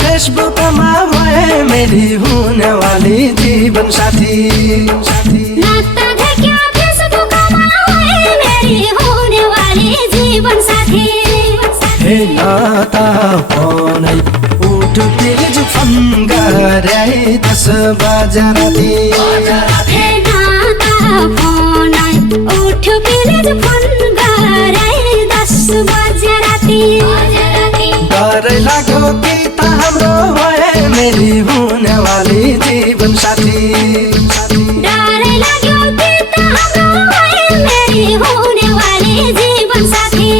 Facebook में भए मेरी होने वाली जीवन साथी। नाता है क्या फेसबुक में भए मेरी होने वाली जीवन साथी। हे नाता फोन उठ प्लीज फोन गरे 10 बजे राती। हे नाता फोन उठ प्लीज फोन गरे 10 बजे राती। डर लाग्यो कि त हाम्रो भए मेरी होने वाली जीवन साथी। डर लाग्यो कि त हाम्रो भए मेरी होने वाली जीवन साथी।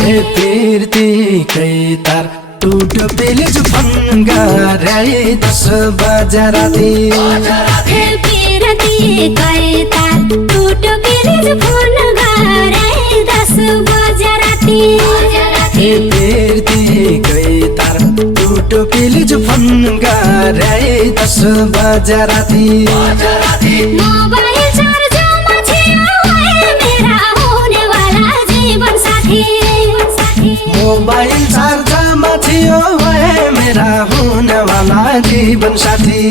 हे प्रीतिकै तार टुट प्लिज फोन गरे 10 बजे राती। हे प्रीतिकै तार टुट प्लिज फोन गरे 10 बजे राती। हे प्रीतिकै तार टुट प्लिज फोन गरे 10 बजे राती। मोबाइल चार्जमा थियो मेरा होने वाला जीवन साथी। मोबाइल चार्जमा थियो भए मेरा होने वाला जीवन साथी।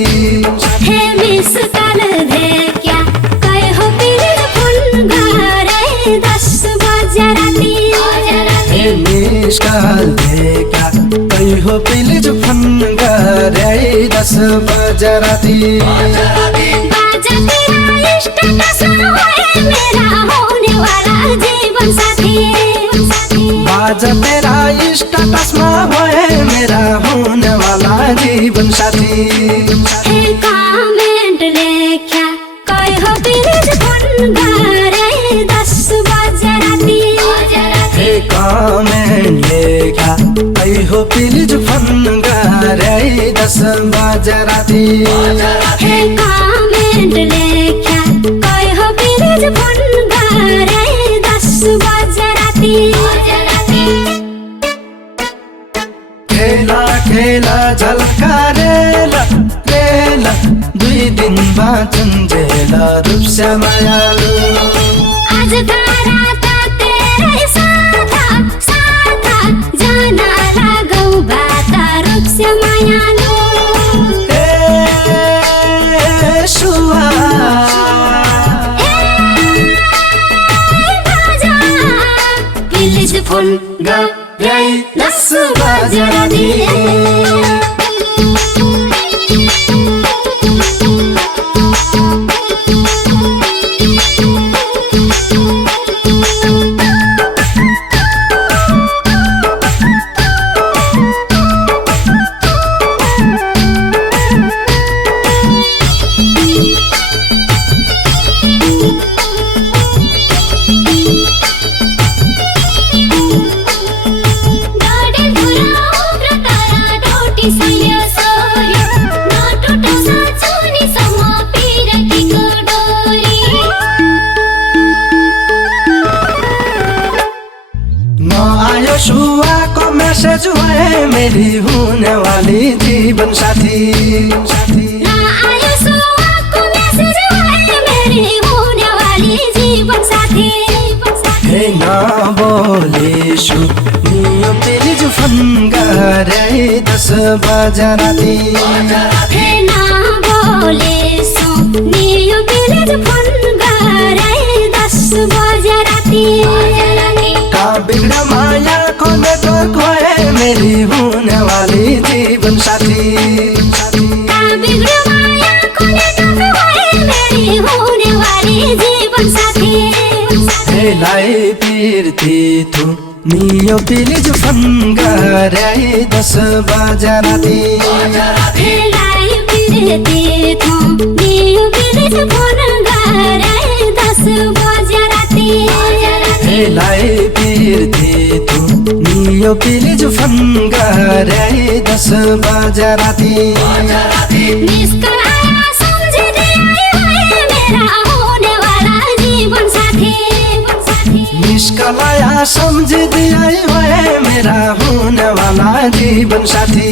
हे मिस कॉल देखा कहे हो प्लीज फोन गरे 10 बजे राती। हे मिस कॉल देखा कही हो प्लीज फोन गरे 10 बजे राती। बाजा तेरा स्टेटस है मेरा होने वाला जीवन साथी। बाजा तेरा स्टेटस में भए मेरा होने वाला जीवन साथी। हे कमेंट लेख्या कहे हो प्लीज फोन गरे 10 बजे राती। हे कमेंट लेखा कही हो प्लीज फोन गरे 10 बजे राती। हे कमेंट लेख्या कहे हो प्लीज फोन गरे 10 बजे राती। खेला खेला झलका रेला रेला 2 दिन बाँचन्जेला रूपसा मायालु। आज का रात तेरे साथ साथ जाना लागौ बाता रूप से मायालु। ए सुआ बाजा प्लीज फोन गरे 10 बजे राती। सुआ को मैसेज है मेरी होने वाली जीवन साथी। आयो सुआ को मैसेज है मेरी होने वाली जीवन साथी। हे ना बोले सु नियो प्लीज फोन गरे 10 बजे राती। हे ना बोले सु नियो प्लीज फोन गरे 10 बजे राती। का बिगड़ा माया को नेटवर्क है मेरी होने वाली जीवन साथी। का बिगड़ा माया को नेटवर्क है मेरी होने वाली जीवन साथी। हे लाई पीरती तू नियो प्लीज फोन गरे 10 बजे राती। हे लाई पीरती तू नियो प्लीज फोन गरे 10 बजे राती। हे लाई पीरती तू नियो प्लीज फोन गरे 10 बजे राती। मिस कॉल आया समझ दे मेरा होने वाला जीवन साथी। मिस कॉल आया समझ दिया है मेरा होने वाला जीवन साथी।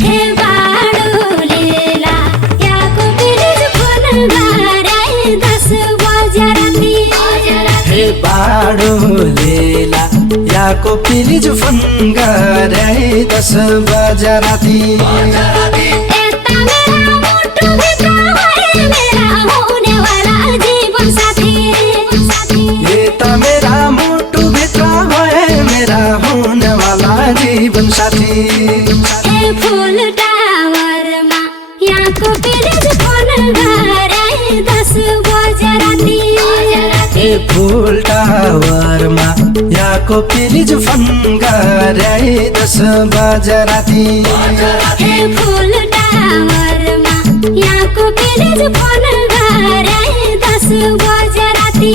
हे बाडू लेला या को प्लीज फोन गरे 10 बजे राती। हे बाडू लेला या याको प्लिज फोन गरे 10 बजे राती यता मेरा मुटु भित्र भए मेरा हुने वाला जीवन साथी यता मेरा मुटु भित्र भए मेरा हुने वाला जीवन साथी ए फुल टावरमा याको प्लिज फोन गरे 10 बजे राती ए फुल टावरमा याको प्लिज फोन गरे 10 बजे राती ए फुल टावरमा याको प्लिज फोन गरे 10 बजे राती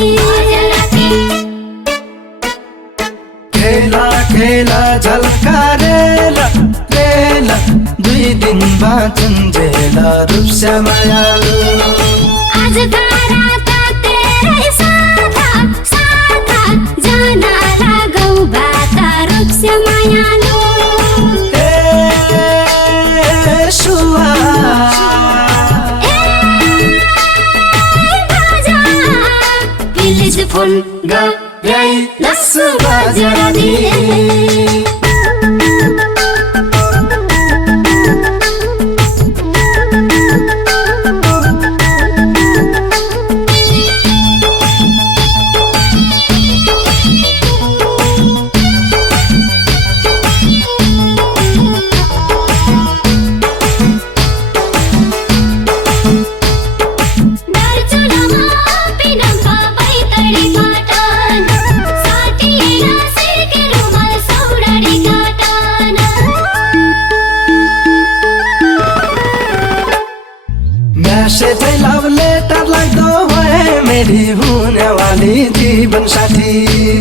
खेला खेला झल्का रेला रेला 2 दिन बाँचुन्जेला रूपसा मायालु आज का रात तेरै साथा साथा जान लागौ बाता रूपसा मायालु ए सुवा प्लिज फोन गरे 10 बजे राती मैसेज लव लेटर लाग्दो भए मेरी हुने वाली जीवन साथी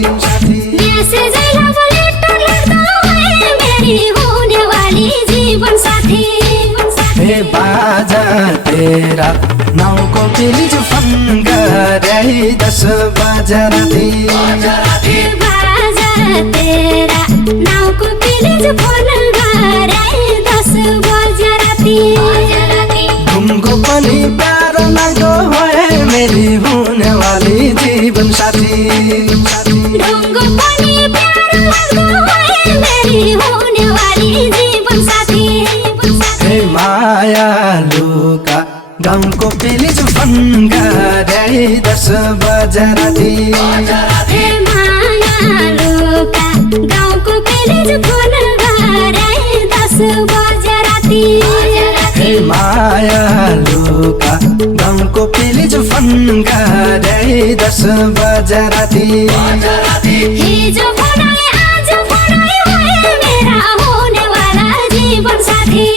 मैसेज लव लेटर लाग्दो भए मेरी हुने वाली जीवन साथी ए बाजा तेरा नाउ को प्लिज फोन गरे 10 बजे राती बाजा तेरा नाउ को प्लिज फोन गरे 10 बजे राती तुमको पनि प्यारो लाग्दो भए मेरी हुने वाली जीवन साथी ढुङ्गो पनि प्यारो लाग्दो भए मेरी हुने वाली जीवन साथी हे मायालुका गाउँको प्लिज फोन गरे 10 बजे राती हे मायालुका गाउँको प्लिज फोन गरे 10 बजे राती हे मायालुका गाउँको प्लिज फोन गरे 10 बजे राती हिजो फोनै आज फोनै भए मेरा हुने वाला जीवन साथी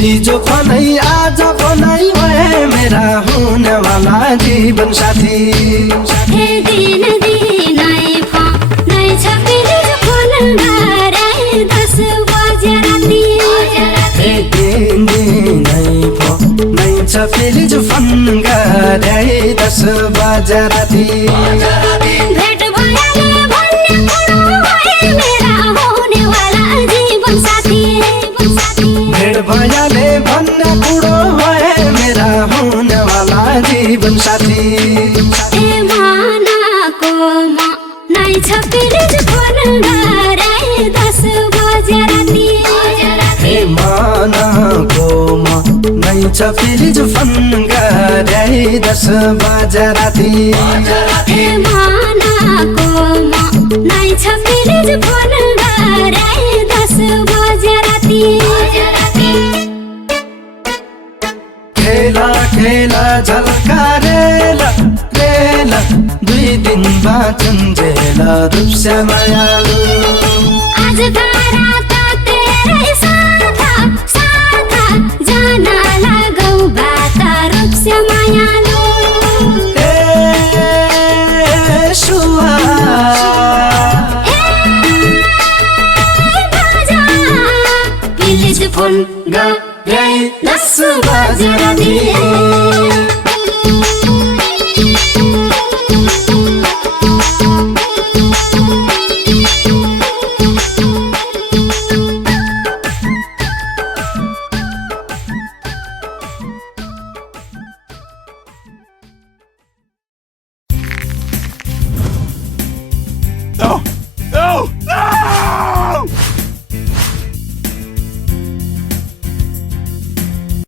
हिजो फोनै आज फोनै भए मेरा हुने वाला जीवन साथी हे दिन दिनै फोनै छ प्लिज फोन गरे 10 बजे राती हे दिन दिनै फोनै छ प्लिज फोन गरे 10 बजे राती भेट भइहाले भन्ने कुरो भए मेरा हुने वाला जीवन साथी भेट भइहाले भन्ने कुरो भए मेरा हुने वाला जीवन साथी ए मनको नै छ प्लिज फोन गरे 10 बजे राती हे मनको नै छ प्लिज फोन गरे 10 बजे राती हे मनको नै छ प्लिज फोन गरे 10 बजे राती खेला खेला झल्का रेला रेला 2 दिन बाँचुन्जेला रूपसा मायालु आज का रात तेरै साथा साथा जान लागौ बाता रूपसा मायालु ए सुवा प्लिज फोन गरे 10 बजे राती